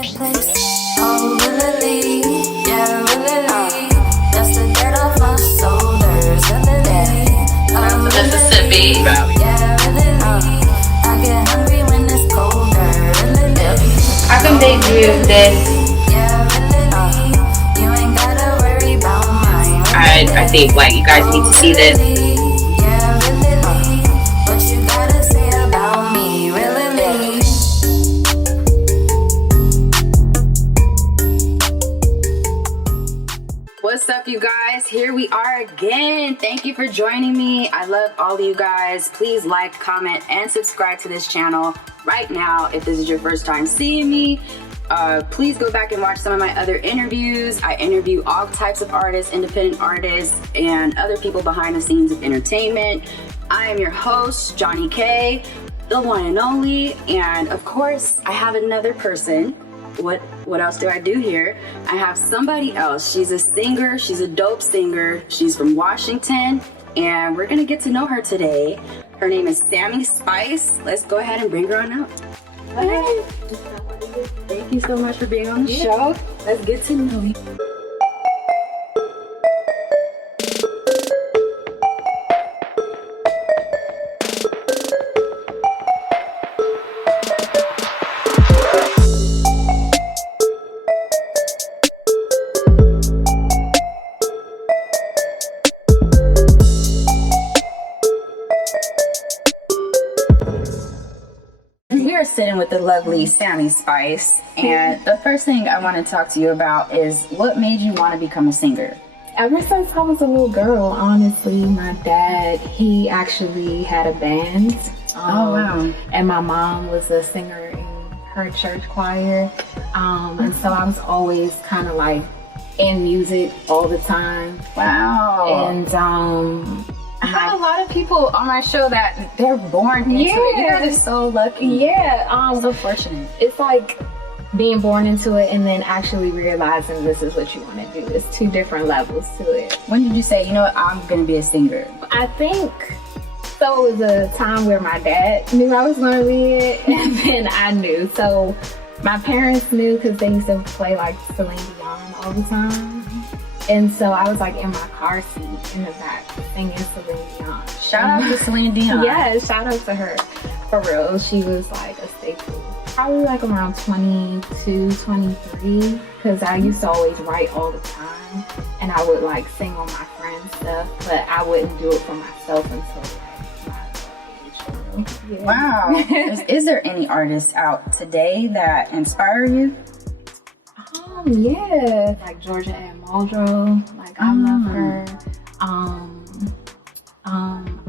marketplace. Oh, really? Yeah, really? That's the dirt off my shoulders. Really? Mississippi. Yeah, really? I get hungry when it's colder. Really? How come they do this? Yeah, really? You ain't gotta worry about mine. I think like you guys need to see this. Yeah, really? What you gotta say about me? Really? What's up, you guys? Here we are again. Thank you for joining me. I love all of you guys. Please like, comment, and subscribe to this channel right now if this is your first time seeing me. Please go back and watch some of my other interviews. I interview all types of artists, independent artists, and other people behind the scenes of entertainment. I am your host, Jonnie Kae, the one and only, and of course, I have another person. What else do I do here? I have somebody else. She's a singer. She's a dope singer. She's from Washington, and we're gonna get to know her today. Her name is Sammie Spice. Let's go ahead and bring her on out. Hey. Thank you so much for being on the show. Let's get to know you. Sitting with the lovely Sammie Spice, and the first thing I want to talk to you about is what made you want to become a singer? Ever since I was a little girl, honestly, my dad, he actually had a band. Oh, wow. And my mom was a singer in her church choir. And so I was always kind of like in music all the time. Wow. And I have a lot of people on my show that they're born into it. You guys are so lucky. Yeah. So fortunate. It's like being born into it and then actually realizing this is what you want to do. It's two different levels to it. When did you say, you know what, I'm going to be a singer? I think, so it was a time where my dad knew I was going to be it, and then I knew. So my parents knew because they used to play like Celine Dion all the time. And so I was like in my car seat in the back singing Celine Dion. Shout out to Celine Dion. Yeah, shout out to her. For real, she was like a staple. Probably like around 22, 23, because I used to always write all the time. And I would like sing on my friends' stuff, but I wouldn't do it for myself until like my age. Yeah. Wow. Is there any artists out today that inspire you? Yeah, like Georgia and Muldrow, like I love her.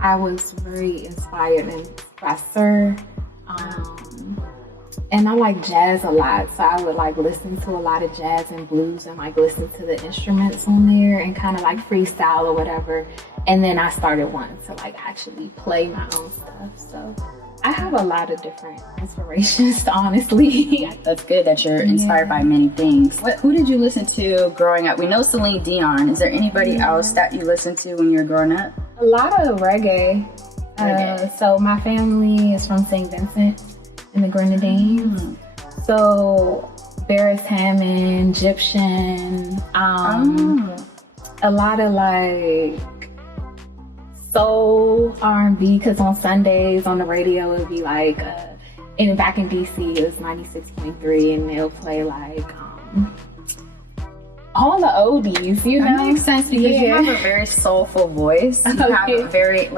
I was very inspired by Sir, and I like jazz a lot, so I would like listen to a lot of jazz and blues and like listen to the instruments on there and kind of like freestyle or whatever. And then I started wanting to like actually play my own stuff. So I have a lot of different inspirations, honestly. That's good that you're inspired by many things. Who did you listen to growing up? We know Celine Dion. Is there anybody else that you listened to when you were growing up? A lot of reggae. So my family is from St. Vincent in the Grenadines. So Barris Hammond, Egyptian, a lot of like soul R&B, because on Sundays on the radio it would be like back in DC it was 96.3 and they'll play like all the oldies, you know. That makes sense because you have a very soulful voice. You have a very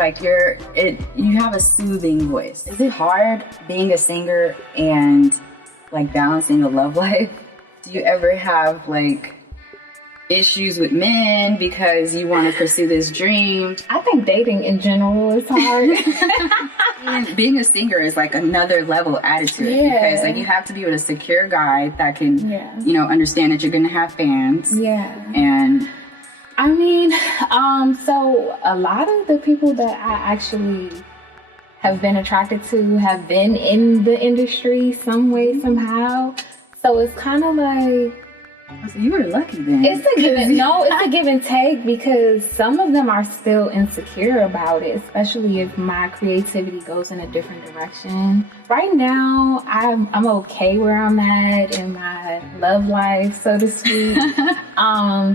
you have a soothing voice. Is it hard being a singer and like balancing a love life? Do you ever have like issues with men because you want to pursue this dream? I think dating in general is hard. And being a singer is like another level added to it because like you have to be with a secure guy that can you know understand that you're gonna have fans. And I mean, so a lot of the people that I actually have been attracted to have been in the industry some way, somehow. So it's kind of like So you were lucky then. It's a give and take because some of them are still insecure about it, especially if my creativity goes in a different direction. Right now, I'm okay where I'm at in my love life, so to speak.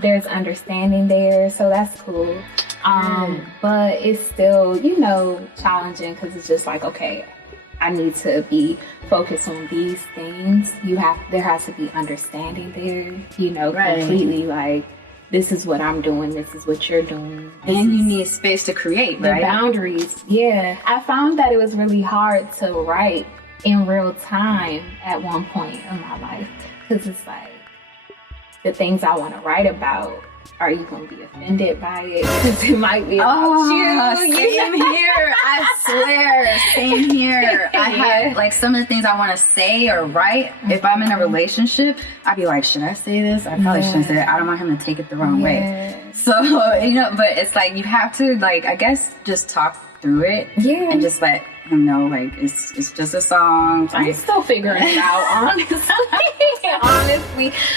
There's understanding there, so that's cool. But it's still, challenging because it's just like, okay, I need to be focused on these things. There has to be understanding there, Right. completely like, this is what I'm doing, this is what you're doing. And you need space to create, The right? boundaries, yeah. I found that it was really hard to write in real time at one point in my life because it's like, the things I want to write about, are you going to be offended by it? Because it might be about you. Same here. I swear. Same here. I have like some of the things I want to say or write. If I'm in a relationship, I'd be like, should I say this? I probably shouldn't say it. I don't want him to take it the wrong way. So, but it's like you have to like, I guess, just talk through it. Yeah. And just let him know like it's just a song. I'm still figuring it out, honestly.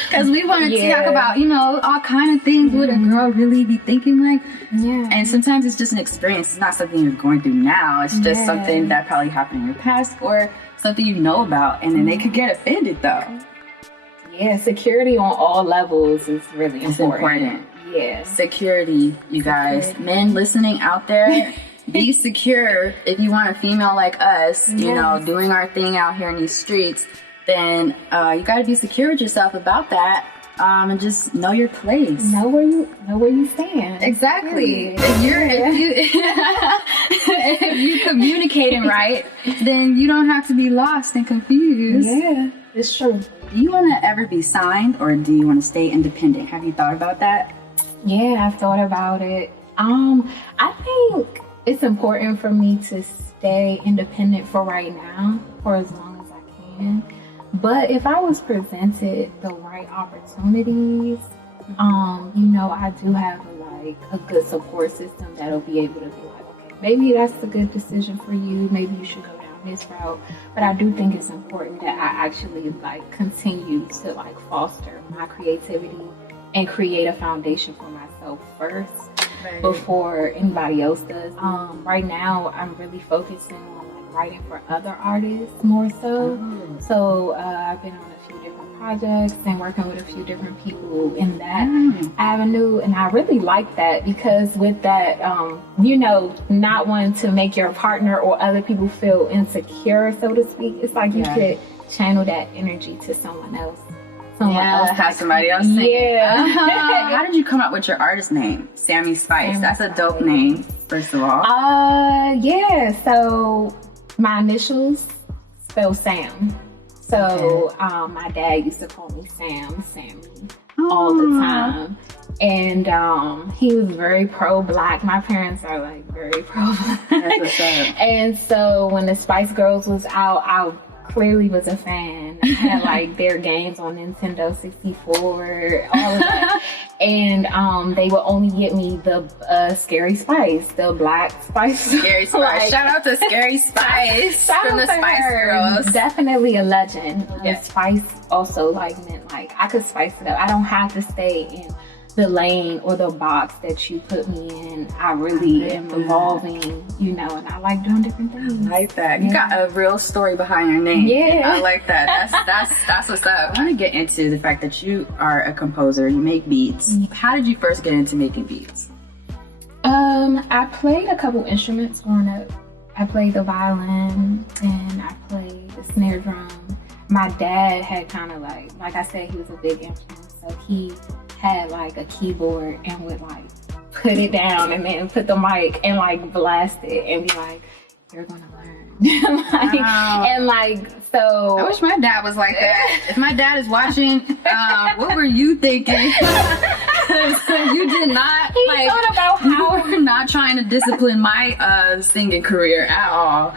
Because we want to talk about, all kind of things. Would a girl really be thinking like? Yeah. And sometimes it's just an experience. It's not something you're going through now. It's just something that probably happened in your past or something you know about. And then they could get offended though. Yeah, security on all levels is really It's important. Yeah. Security, you guys. Men listening out there, be secure. If you want a female like us, doing our thing out here in these streets, then you got to be secure with yourself about that, and just know your place. Know where you stand. Exactly. If you communicating right, then you don't have to be lost and confused. Yeah, it's true. Do you want to ever be signed, or do you want to stay independent? Have you thought about that? Yeah, I've thought about it. I think it's important for me to stay independent for right now, for as long as I can. But if I was presented the right opportunities, I do have a good support system that'll be able to be like, okay, maybe that's a good decision for you. Maybe you should go down this route. But I do think it's important that I actually continue to foster my creativity and create a foundation for myself first. Right. Before anybody else does. Right now, I'm really focusing on writing for other artists more so. So I've been on a few different projects and working with a few different people in that avenue, and I really like that because with that, not wanting to make your partner or other people feel insecure, so to speak. It's like you could channel that energy to someone else. Have somebody else sing. Yeah. How did you come up with your artist name, Sammie Spice? That's a dope name, first of all. So my initials spell Sam. So my dad used to call me Sammy all the time. And he was very pro-Black. My parents are very pro-Black. That's what's up. And so when the Spice Girls was out, I clearly was a fan. I had their games on Nintendo 64, all of that. And they would only get me the Scary Spice, the Black Spice. Scary Spice. Shout out to Scary Spice from the Spice Girls. Definitely a legend. Spice also meant I could spice it up. I don't have to stay in the lane or the box that you put me in. I really am evolving, and I like doing different things. I like that. You got a real story behind your name. Yeah. I like that. That's what's up. I want to get into the fact that you are a composer. You make beats. How did you first get into making beats? I played a couple instruments growing up. I played the violin and I played the snare drum. My dad had kind of like I said, he was a big influence. So he had a keyboard and would put it down and then put the mic and blast it and be like, you're gonna learn. So I wish my dad was like that. If my dad is watching, what were you thinking? You did not He thought about how you were not trying to discipline my singing career at all.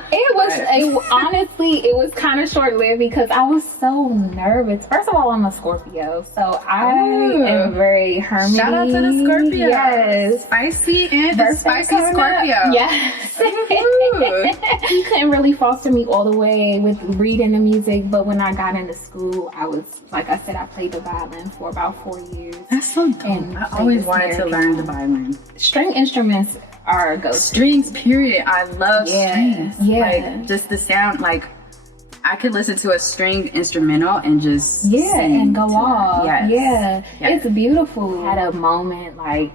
honestly, it was kind of short lived because I was so nervous. First of all, I'm a Scorpio, so I am very hermity. Shout out to the Scorpio. Yes. Spicy and the Birthday spicy coming up. Scorpio. Yes. Ooh. He couldn't really foster me all the way with reading the music, but when I got into school, I was, like I said, I played the violin for about 4 years. That's so dope. And I always played wanted to snare learn the drum. violin. String instruments are a go-to. Strings, period. I love strings. Yeah. Like, just the sound, like, I could listen to a string instrumental and just sing and go to off. that. Yes. It's beautiful. Had a moment like,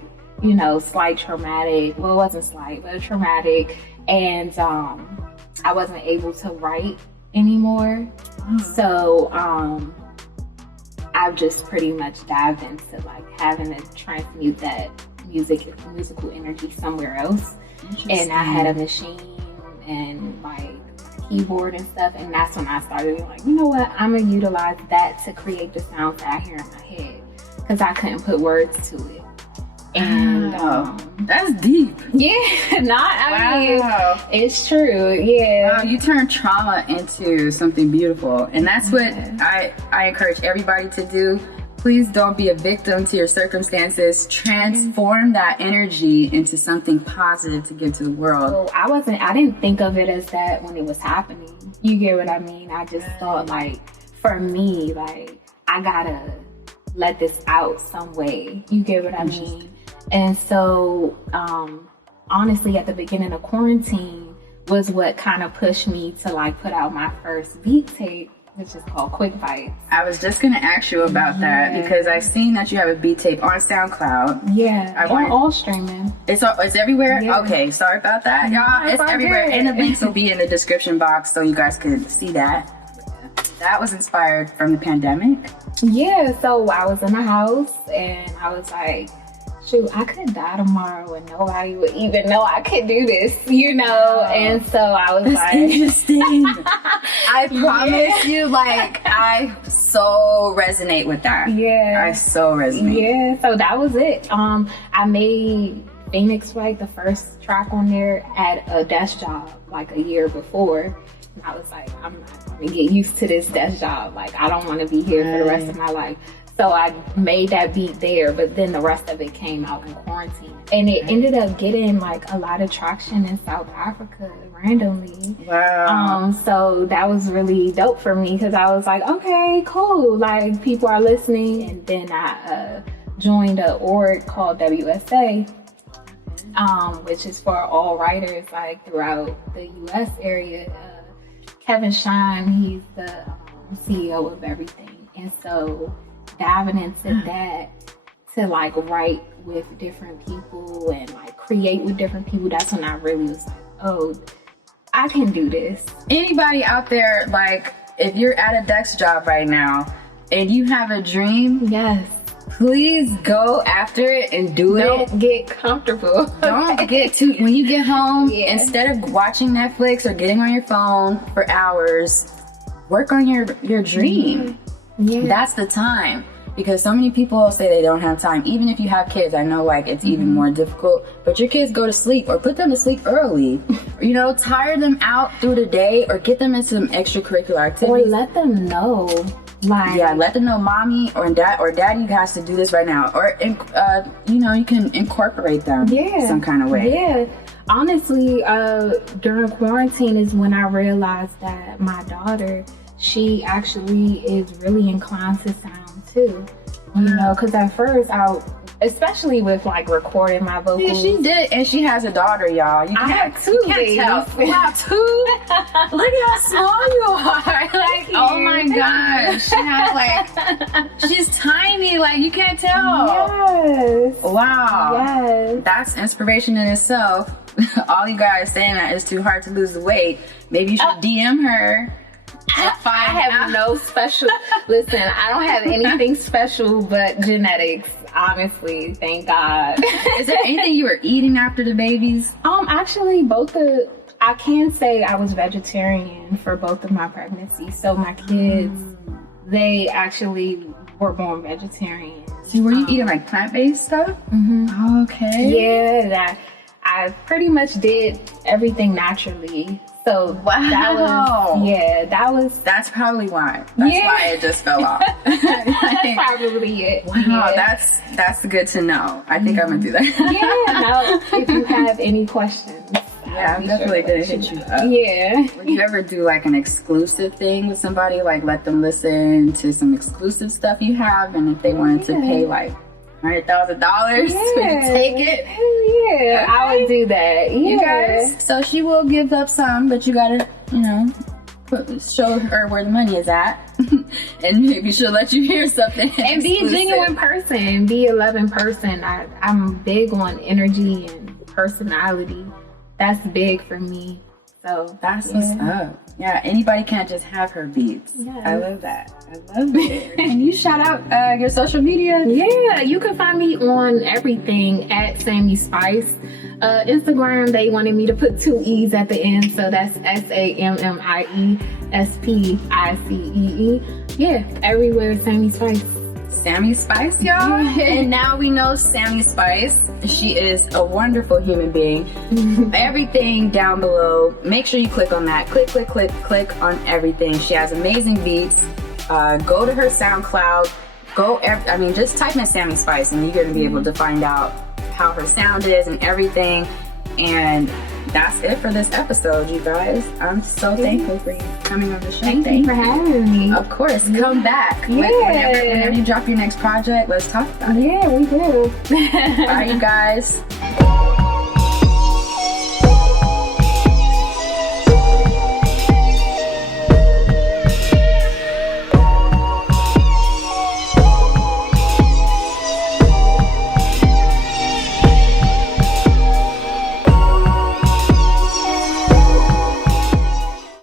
slight traumatic. Well, it wasn't slight, but traumatic. And I wasn't able to write anymore. So I've just pretty much dived into like having to transmute that musical energy somewhere else. And I had a machine and like keyboard and stuff, and that's when I started like, you know what, I'm gonna utilize that to create the sounds that I hear in my head, because I couldn't put words to it. And that's deep. I mean, Wow. it's true. Yeah. Wow, you turn trauma into something beautiful, and that's what I encourage everybody to do. Please don't be a victim to your circumstances. Transform that energy into something positive to give to the world. So I didn't think of it as that when it was happening. You get what I mean? I just thought like, for me, like, I gotta let this out some way. You get what I mean? And so, honestly, at the beginning of quarantine was what kind of pushed me to like put out my first beat tape, which is called Quick Bites. I was just gonna ask you about that because I've seen that you have a beat tape on SoundCloud. Yeah, I want all streaming. It's everywhere? Yeah. Okay, sorry about that, y'all. It's everywhere. And the links will be in the description box so you guys can see that. That was inspired from the pandemic. Yeah, so I was in the house and I was like, shoot, I could die tomorrow and nobody would even know I could do this, And so I was That's like, interesting. I promise you, like, I so resonate with that. Yeah. I so resonate. Yeah, so that was it. I made Phoenix like the first track on there at a desk job like a year before. And I was like, I'm not going to get used to this desk job. Like, I don't want to be here for the rest of my life. So I made that beat there, but then the rest of it came out in quarantine. And it ended up getting like a lot of traction in South Africa randomly. Wow. So that was really dope for me because I was like, okay, cool. Like, people are listening. And then I joined an org called WSA, which is for all writers like throughout the US area. Kevin Shine, he's the CEO of everything. And so diving into that to like write with different people and like create with different people, that's when I really was like, oh, I can do this. Anybody out there, like, if you're at a desk job right now and you have a dream, Yes. please go after it and do it. Don't get comfortable. Don't get too, when you get home, Yeah. instead of watching Netflix or getting on your phone for hours, work on your dream. Yeah. That's the time. Because so many people say they don't have time. Even if you have kids, I know like it's even more difficult. But your kids go to sleep or put them to sleep early. Tire them out through the day or get them into some extracurricular Or activities. let them know. Like, Yeah, let them know mommy or daddy has to do this right now. Or, you can incorporate them some kind of way. Yeah. Honestly, during quarantine is when I realized that my daughter, she actually is really inclined to sound too. Because at first especially with like recording my vocals. Yeah, she did it, and she has a daughter, y'all. I have two You can't babies. tell. Wow, two? Look at how small you are. Like, oh my gosh. She has like, she's tiny. Like, you can't tell. Yes. Wow. Yes. That's inspiration in itself. All you guys saying that it's too hard to lose the weight. Maybe you should DM her. I have no special. Listen, I don't have anything special but genetics. Honestly, thank God. Is there anything you were eating after the babies? Actually, I can say I was vegetarian for both of my pregnancies. So my kids, they actually were born vegetarian. So were you eating like plant-based stuff? Mm-hmm. Okay. Yeah, that I pretty much did everything naturally. So Wow. that's probably why. That's Yeah. why it just fell off. that's probably it. Wow, Yeah. that's good to know. I think I'm gonna do that. Yeah, no, if you have any questions. Yeah, I'm definitely gonna hit you up. Yeah. Would you ever do like an exclusive thing with somebody, like let them listen to some exclusive stuff you have, and if they wanted to pay like $100,000, would you take it? Hell yeah, I would do that. Yeah. You guys, so she will give up some, but you gotta, show her where the money is at, and maybe she'll let you hear something. And be a exclusive. genuine person, be a loving person. I'm big on energy and personality. That's big for me. So That's what's up. Yeah, anybody can't just have her beats. Yes. I love that. I love it. Can you shout out your social media? Yeah, you can find me on everything at Sammie Spice. Instagram, they wanted me to put 2 E's at the end, so that's SammieSpicee. Yeah, everywhere Sammie Spice. Sammie Spice, y'all. And now we know Sammie Spice. She is a wonderful human being. Everything down below, make sure you click on that. Click on everything. She has amazing beats. Go to her SoundCloud. Just type in Sammie Spice and you're going to be able to find out how her sound is and everything. And that's it for this episode, you guys. I'm so thankful for you coming on the show. Thank you for having me. Of course, come back. Yeah. Whenever you drop your next project, let's talk about it. Yeah, we do. Bye, you guys.